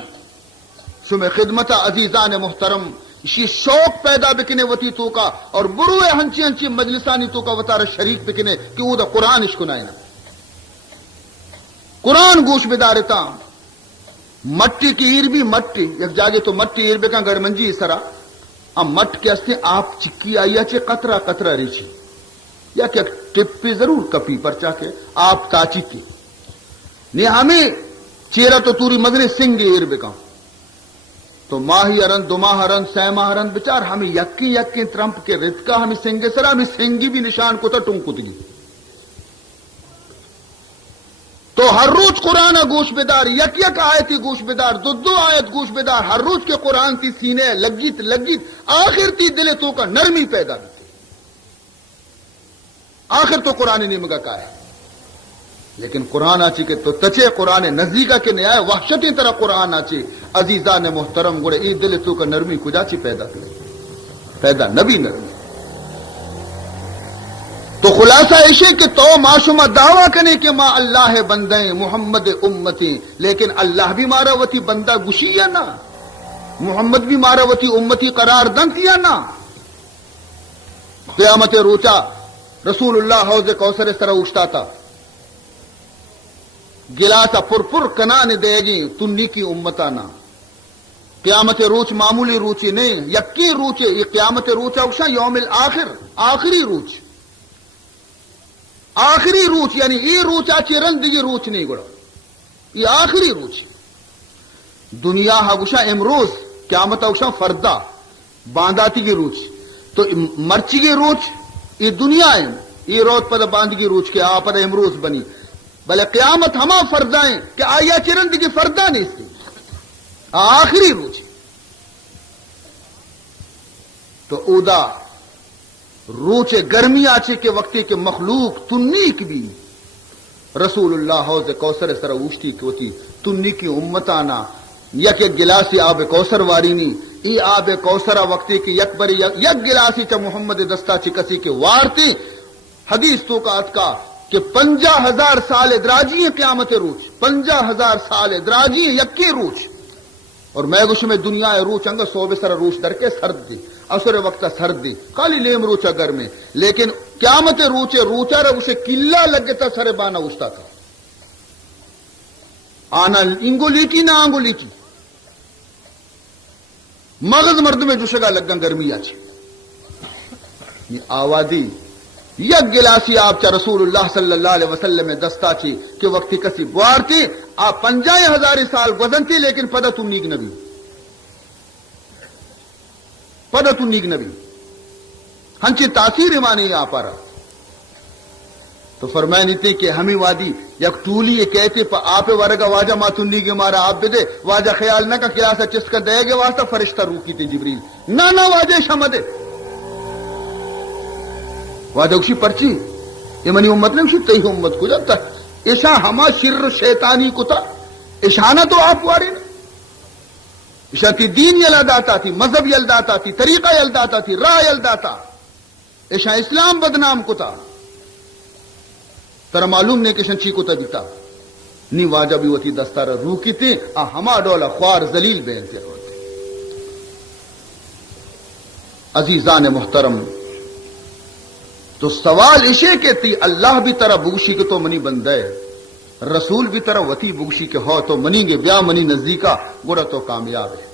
شمع خدمت عزیزان محترم اسی شوق پیدا بکنے وتی تو کا اور بروئے ہنچی ہنچی مجلسانی تو کا وطار شریک بکنے کہ وہ دا قرآن اشکنائے نا. قرآن گوش بدارتا مٹی کی ایر بھی مٹی یک جاگے تو مٹی ایر بکا گڑمنجی سرا ام مٹ کے استے آپ چکی آئیا چے قطرہ قطرہ ریچی یا کہ ٹپ پہ ضرور کپی پر چاکے آپ تاچی کی نہیں ہمیں چیرہ تو توری مدنے سنگے ایر بکا تو ماہی ارن دو ماہ ارن سہ ماہ ارن بچار ہمیں یکی ترمپ کے رتکا ہمیں سنگے سرا ہمیں سنگی بھی نشان کو تا ٹنکتگی تو ہر روز قرآن گوش بدار، یک آیتی گوش بدار، دو آیت گوش بدار، ہر روز کے قرآن تی سینے لگیت آخر تی دل تو کا نرمی پیدا ہوتی، آخر تو قرآن نمگا کا ہے. لیکن قرآن آچی کے تو تچے قرآن نزدیکا کے نیا وحشتی طرح قرآن آچی عزیزان محترم گوڑے ای دل تو کا نرمی کجا چی پیدا کرے، پیدا نبی نرمی. تو خلاصہ ایشے کہ تو معشومہ دعویٰ کرنے کہ ماں اللہ بندیں محمد امتی، لیکن اللہ بھی مارا وتی بندہ گشی یا نا، محمد بھی مارا وتی امتی قرار دنت یا نا. قیامت روچا رسول اللہ حوض کوثر اس طرح اٹھتا تھا، گلاسا پر کنان دے گی تنی کی امتانا. قیامت روچ معمولی روچی نہیں، یکی روچے، یہ قیامت روچا اکشا یوم الاخر، آخری روچ، آخری روچ، یعنی یہ روچا چرن دیگی روچ نہیں گڑا، یہ آخری روچ. دنیا ہگوشا امروز، قیامت اکشا فردا بانداتی کی روچ. تو مرچی کی روچ یہ دنیا ہے، یہ روز پد باندگی روچ کے آپد امروز بنی، بلے قیامت ہما فردائیں کہ آیا چرن دیگی فردا نہیں اس کی آخری روچ. تو اودا روچ گرمی آچے کے وقتی کے مخلوق تنیک بھی رسول اللہ حوض کوثر سر اوشتی کی ہوتی تنی کی امتانا یک گلاسی آب کوثر وارینی، ای آب کوثر وقتی کی یک بری یک گلاسی چا محمد دستا چی کسی کے وارتی. حدیث تو کا اتکا کہ 50,000 سال ادراجی ہیں قیامت روچ، 50,000 سال ادراجی ہیں یکی روچ. اور میں گوش میں دنیا روچ انگا صوبے سر روچ در کے سرد دی، اثر وقت سرد دی، خالی لیم روچا گھر میں. لیکن قیامت روچا رہا اسے کلا لگتا سر بانا اچھتا تھا، آنا انگولی کی نہ آنگولی کی مغز مرد میں جوشگا لگا گرمی آچی. یہ آوادی یک گلاسی آپ چا رسول اللہ صلی اللہ علیہ وسلم دستا چی کہ وقتی کسی بوار تھی آپ 50,000 سال گزن تھی، لیکن پدہ تو نیک نبی، پدہ تو نیک نبی ہنچی تاثیر مانی آپ آ رہا. تو فرمائنی تھی کہ ہمیں وادی یک طولی یہ کہتے پا آپ ورگا واجہ ما تنی کے مارا آپ دے واجہ خیال نہ کا کلاسا چس کا دے گے واسطہ فرشتہ روکی تھی جبریل نہ واجہ شمدے واجہ اسی پرچی یہ منی امت نے اسی تیہ امت کو جاتا ایشا ہما شر شیطانی کو تھا، ایشانہ تو آپ واری نے ایشا تی دین یلداتا تھی، مذہب یلداتا تھی، طریقہ یلداتا تھی، راہ یلداتا، ایشا اسلام بدنام کو تھا. ترا معلوم نہیں کہ شنچی کو تا دیتا نی واجہ بھی ہوتی دستار روکی تھی ہما ڈولا خوار ذلیل بیلتے ہوتے. عزیزان محترم، تو سوال اسے کہ تھی اللہ بھی ترا بگشی کے تو منی بندے، رسول بھی ترا وتی بگشی کے ہو تو منی گے بیا منی نزدیکا گڑا تو کامیاب ہے.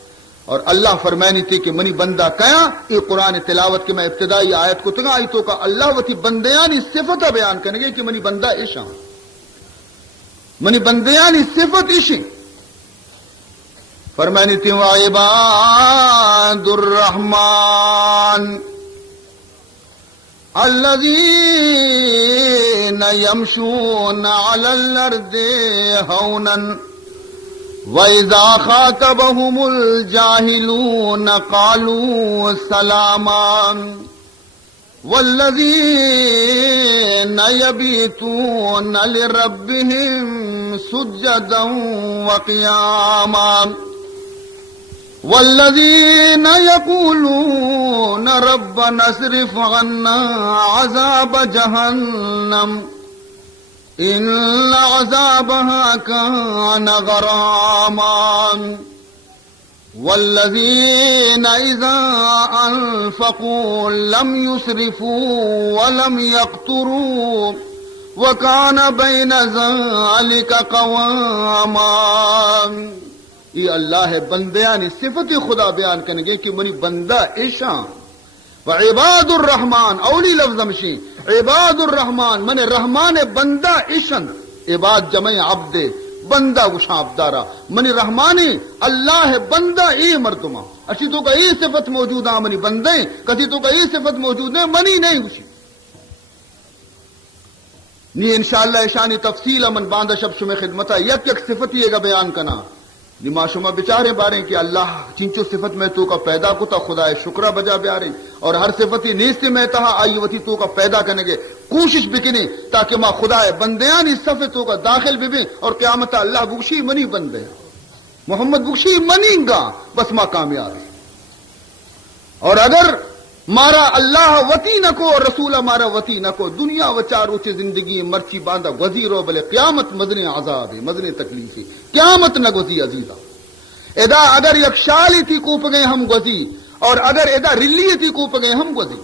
اور اللہ فرمانی تھی کہ منی بندہ کیا یہ قرآن تلاوت کے میں ابتدائی آیت کو تگا آیتوں کا اللہ وتی بندیانی صفت بیان کرنے گے کہ منی بندہ ایشا، منی بندیانی صفت ایشی. فرمانی تھی وعباد الرحمن الذین یمشون علی الارض ہونا وَإِذَا خَاطَبَهُمُ الْجَاهِلُونَ قَالُوا سَلَامًا وَالَّذِينَ يَبِيتُونَ لِرَبِّهِمْ سُجَّدًا وَقِيَامًا وَالَّذِينَ يَقُولُونَ رَبَّنَا اصْرِفْ عَنَّا عَذَابَ جَهَنَّمَ إِنَّ عَذَابَهَا كَانَ غَرَامًا وَالَّذِينَ إِذَا أَنفَقُوا لَمْ يُسْرِفُوا وَلَمْ يَقْتُرُوا وَكَانَ بَيْنَ ذَلِكَ قَوَامًا. یہ اللہ بندیانی صفت خدا بیان کرنے گے کہ منی بندہ ایشان وعباد الرحمن اولی لفظ مشی عباد الرحمن من رحمان بندہ ایشن، عباد جمع عبد بندہ گشا عبدارا منی رحمانی اللہ بندہ ای مردما اچھی تو کا ای صفت موجود ہے منی بندے کسی تو کا ای صفت موجود ہے منی نہیں گشی. نی انشاءاللہ اشانی تفصیل من باندہ شب شما خدمتا یک یک صفت یہ گا بیان کنا نما شما بچارے بارے کہ اللہ چنچو صفت میں تو کا پیدا کتا خدا شکرہ بجا بیارے اور ہر صفتی نیستے میں تہا آئی وتی تو کا پیدا کرنے گے کوشش بکنے تاکہ ما خدا بندیان اس صفت تو کا داخل بھی بھی اور قیامت اللہ بخشی منی بندے محمد بخشی منی گا بس ما کامیاب ہے. اور اگر مارا اللہ وتی نہ کو اور رسول مارا وتی نہ کو دنیا و چارو چی زندگی مرچی باندھا وزیر ہو بلے قیامت مدن عذاب ہے مدن تکلیف ہے قیامت نہ گزی عزیزہ ادا اگر یک شالی تھی کوپ گئے ہم گزی اور اگر ادا رلی تھی کوپ گئے ہم گزی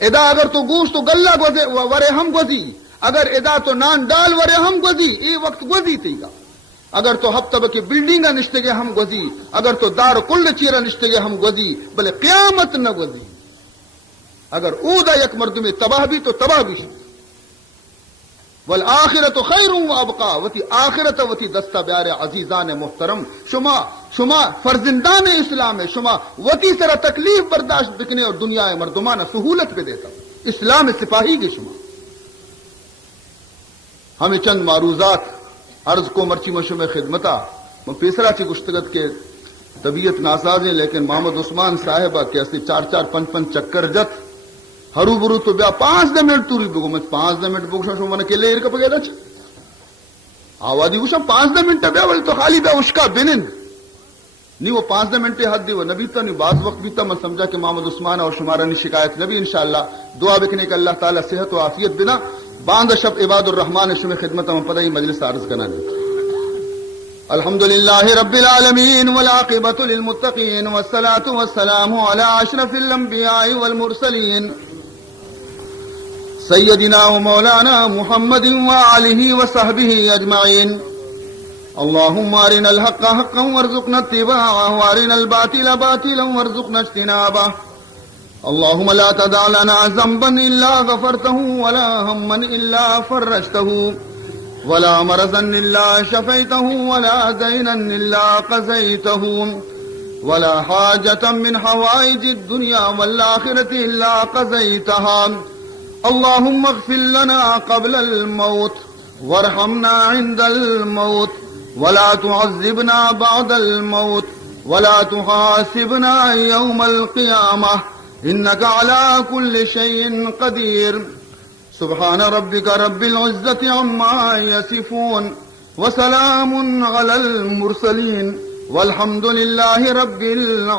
ادا اگر تو گوشت تو گلہ گزے ورے ہم گزی اگر ادا تو نان ڈال ورے ہم گزی اے وقت گزی تھی گا اگر تو ہفتہ کی بلڈنگا نشتے ہم گزی اگر تو دار کل چیرا نشتے ہم گزی بلے قیامت نہ گزی اگر اودا یک مرد میں تباہ بھی تو تباہ بھی والآخرت خیر و ابقا وتی آخرت وتی دستہ بیار عزیزان محترم شما فرزندان اسلام ہے شما وتی سرا تکلیف برداشت بکنے اور دنیا مردمانہ سہولت پہ دیتا اسلام سپاہی کے شما ہمیں چند معروضات عرض کو مرچی مشم خدمتا پیسرا چی گشتگت کے طبیعت ناساز ہے لیکن محمد عثمان صاحبہ کیسے 4-4-5 چکر جت ہرو برو تو بیا 5 منٹ توری بگو میں 5 منٹ بگو شو من کے لے کا پگے دچ آوادی گوشا 5 منٹ بیا ول تو خالی بیا اس کا بنن نہیں وہ 5 منٹ حد دی وہ نبی تو نہیں بعض وقت بھی تا میں سمجھا کہ محمد عثمان اور شمارا نہیں شکایت نبی انشاءاللہ دعا بکنے کہ اللہ تعالی صحت و عافیت بنا باندھ شب عباد الرحمن شم خدمت میں پتہ ہی مجلس عرض کرنا دی الحمدللہ رب العالمین والعاقبۃ للمتقین والصلاة والسلام علی اشرف الانبیاء والمرسلین سیدنا و مولانا محمد وآلہ وصحبہ اجمعین اللہم ارنا الحق حقا وارزقنا اتباعہ وارنا الباطل باطلا وارزقنا اجتنابہ اللہم لا تدع لنا ذنبا الا غفرته ولا ہما الا فرجته ولا مرضا الا شفيته ولا دينا الا قضيته ولا حاجة من حوائج الدنيا والآخرة الا قضيتها اللهم اغفر لنا قبل الموت وارحمنا عند الموت ولا تعذبنا بعد الموت ولا تحاسبنا يوم القيامة إنك على كل شيء قدير سبحان ربك رب العزة عما يصفون وسلام على المرسلين والحمد لله رب العالمين.